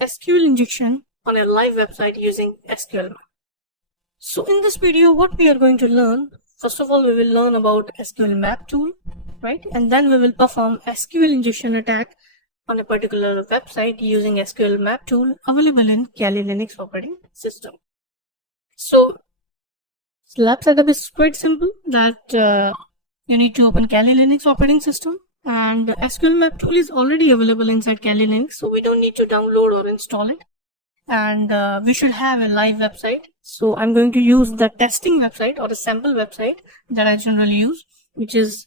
SQL injection on a live website using SQL Map. So in this video, what we are going to learn, first of all, we will learn about SQL Map tool, right? And then we will perform SQL injection attack on a particular website using SQL Map tool available in Kali Linux operating system. So lab setup is quite simple, that you need to open Kali Linux operating system, and SQL Map tool is already available inside Kali Linux, so we don't need to download or install it. And we should have a live website. So I'm going to use the testing website or a sample website that I generally use, which is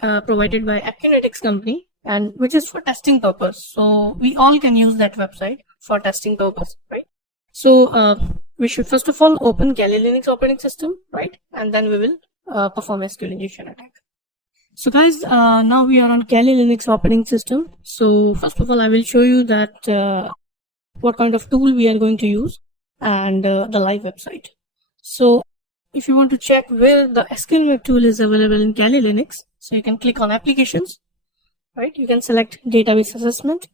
provided by Acunetics company, and which is for testing purpose. So we all can use that website for testing purpose, right? So we should first of all open Kali Linux operating system, right? And then we will perform SQL injection attack. So guys, now we are on Kali Linux operating system. So first of all, I will show you that what kind of tool we are going to use and the live website. So if you want to check where the SQL Map tool is available in Kali Linux, so you can click on applications, right? You can select database assessment,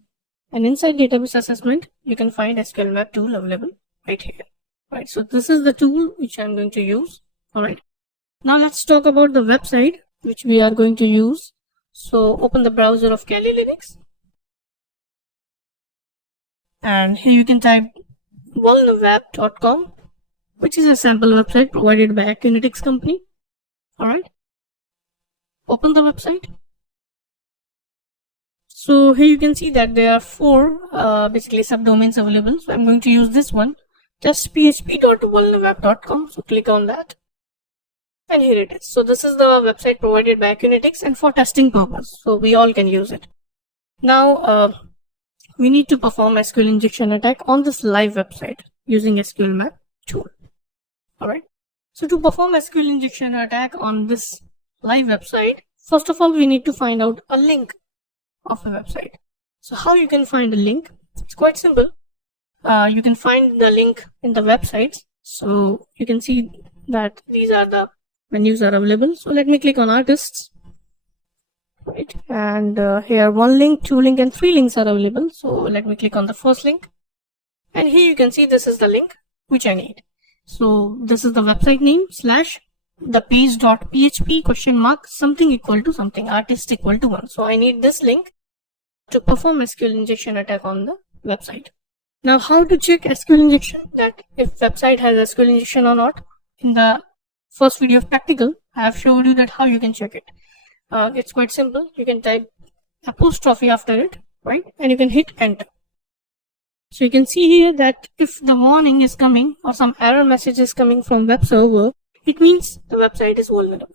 and inside database assessment, you can find SQL Map tool available right here, right? So this is the tool which I'm going to use. All right. Now let's talk about the website which we are going to use. So open the browser of Kali Linux, and here you can type vulnerweb.com, which is a sample website provided by Acunetics company. All right, open the website. So here you can see that there are four basically subdomains available. So I'm going to use this one, just php.vulnerweb.com. So click on that, and here it is. So this is the website provided by Acunetics and for testing purpose. So we all can use it. Now we need to perform SQL injection attack on this live website using SQL Map tool. All right. So to perform SQL injection attack on this live website, first of all, we need to find out a link of a website. So how you can find a link? It's quite simple. You can find the link in the websites. So you can see that these are the menus are available. So let me click on artists. Right, and here 1 link, 2 link, and 3 links are available. So let me click on the first link, and here you can see this is the link which I need. So this is the website name / the page.php ? Something equal to something, artist equal to 1. So I need this link to perform SQL injection attack on the website. Now how to check SQL injection, that if website has SQL injection or not? In the first video of practical, I have showed you that how you can check it. It's quite simple. You can type apostrophe after it, right? And you can hit enter. So you can see here that if the warning is coming or some error message is coming from web server, it means the website is vulnerable.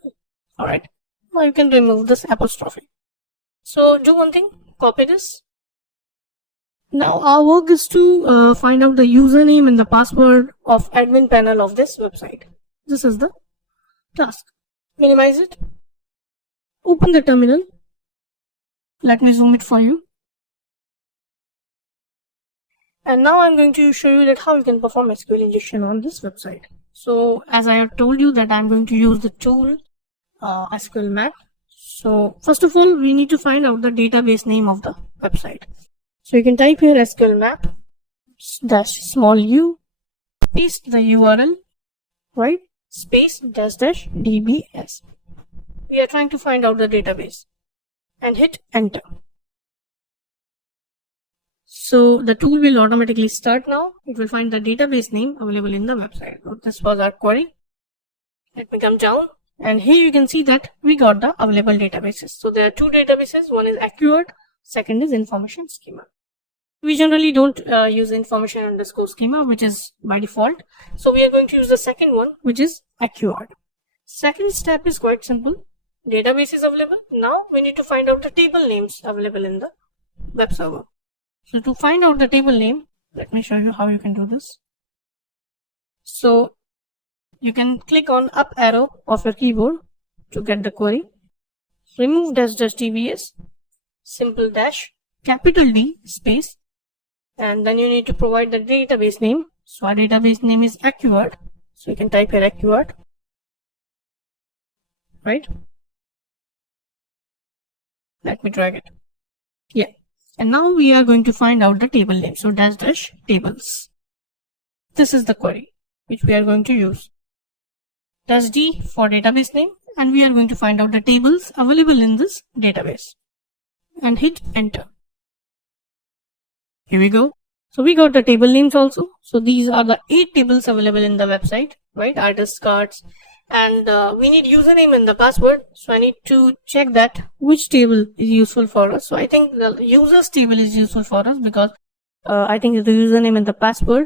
All right. Now you can remove this apostrophe. So do one thing, copy this. Now our work is to find out the username and the password of admin panel of this website. This is the task. Minimize it. Open the terminal. Let me zoom it for you. And now I'm going to show you that how you can perform SQL injection on this website. So as I have told you that I'm going to use the tool SQL Map. So first of all, we need to find out the database name of the website. So you can type here SQL Map -u, paste the URL, right? Space --dbs. We are trying to find out the database, and hit enter. So the tool will automatically start now. It will find the database name available in the website. So this was our query. Let me come down, and here you can see that we got the available databases. So there are 2 databases. One is Accurate, second is Information Schema. We generally don't use information underscore schema, which is by default. So we are going to use the second one, which is Accurate. Second step is quite simple. Database is available. Now we need to find out the table names available in the web server. So to find out the table name, let me show you how you can do this. So you can click on up arrow of your keyboard to get the query. Remove --dbs, simple dash, capital D, space, and then you need to provide the database name. So our database name is Accurate. So you can type here Accurate, right? Let me drag it. Yeah, And now we are going to find out the table name. So dash tables. This is the query which we are going to use. -d for database name, and we are going to find out the tables available in this database. And hit enter. Here we go. So we got the table names also. So these are the 8 tables available in the website, right? Artist cards. And we need username and the password. So I need to check that which table is useful for us. So I think the users table is useful for us because I think the username and the password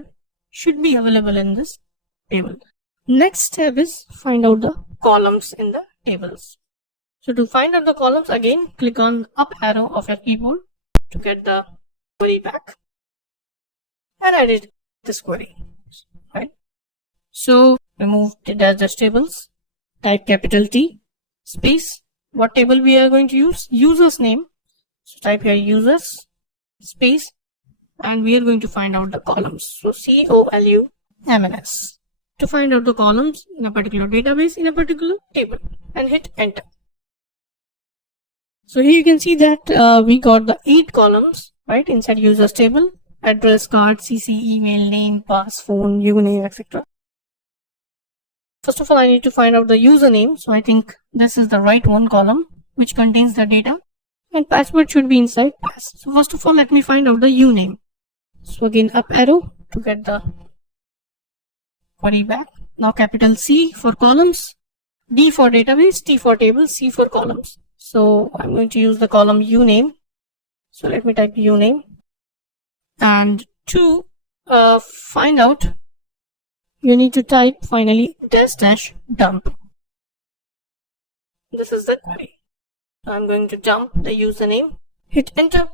should be available in this table. Next step is find out the columns in the tables. So to find out the columns, again click on up arrow of your keyboard to get the query back. And I did this query, right? So remove the dash tables, type capital T, space, what table we are going to use? Users name. So type here users, space, and we are going to find out the columns. So COLUMNS. To find out the columns in a particular database, in a particular table, and hit enter. So here you can see that we got the 8 columns, right, inside users table: address, card, CC, email, name, pass, phone, username, etc. First of all, I need to find out the username. So I think this is the right one column which contains the data, and password should be inside pass. So first of all, let me find out the uname. So again, up arrow to get the query back. Now capital C for columns, D for database, T for table, C for columns. So I'm going to use the column uname. So let me type uname. And to find out, you need to type finally dash dump. This is the query. I'm going to dump the username, hit enter.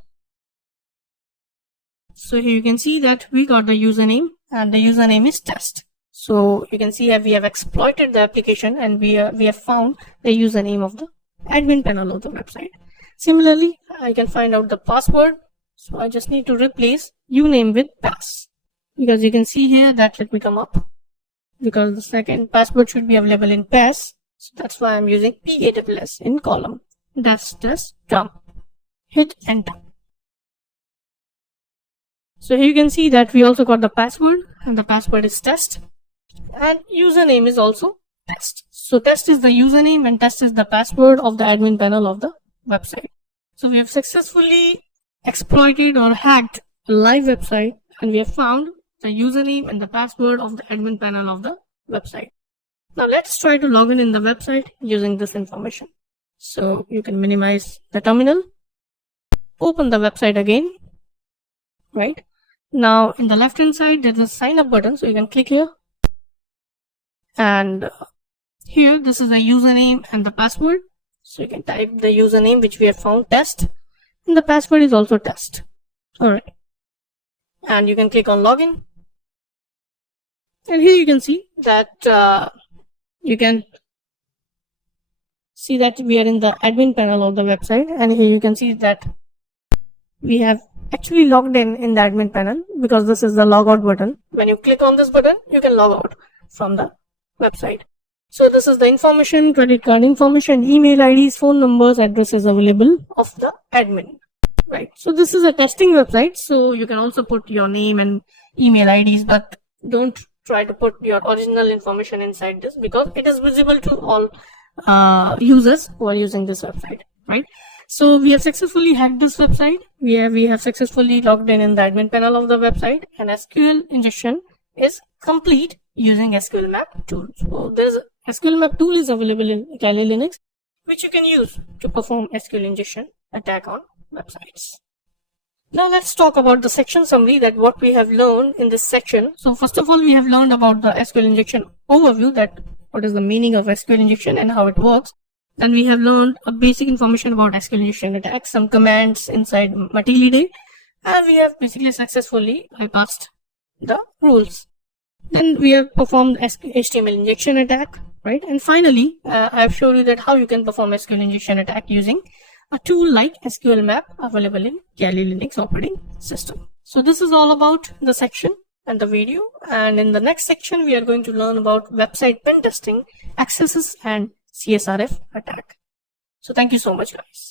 So here you can see that we got the username, and the username is test. So you can see that we have exploited the application, and we have found the username of the admin panel of the website. Similarly, I can find out the password. So I just need to replace uname with pass, because you can see here that, let me come up, because the second password should be available in pass. So that's why I'm using PASS in column. That's just dump. Hit enter. So here you can see that we also got the password, and the password is test, and username is also test. So test is the username and test is the password of the admin panel of the website. So we have successfully exploited or hacked a live website, and we have found the username and the password of the admin panel of the website. Now let's try to log in the website using this information. So you can minimize the terminal, open the website again, right? Now in the left hand side there's a sign up button, so you can click here, and here this is the username and the password. So you can type the username which we have found, test, and the password is also test. Alright, and you can click on login, and here you can see that we are in the admin panel of the website, and here you can see that we have actually logged in the admin panel, because this is the logout button. When you click on this button, you can log out from the website. So this is the information, credit card information, email IDs, phone numbers, addresses available of the admin, right? So this is a testing website, so you can also put your name and email IDs, but don't try to put your original information inside this, because it is visible to all users who are using this website, right? So we have successfully hacked this website. We have successfully logged in the admin panel of the website, and SQL injection is complete using SQL Map tool. So there's SQL Map tool is available in Kali Linux, which you can use to perform SQL injection attack on websites. Now let's talk about the section summary, that what we have learned in this section. So first of all, we have learned about the SQL injection overview, that what is the meaning of SQL injection and how it works. Then we have learned a basic information about SQL injection attack, some commands inside Matilde, and we have basically successfully bypassed the rules. Then we have performed HTML injection attack, right? And finally, I have shown you that how you can perform SQL injection attack using a tool like SQL Map available in Kali Linux operating system. So this is all about the section and the video, and in the next section we are going to learn about website pen testing, accesses, and CSRF attack. So thank you so much, guys.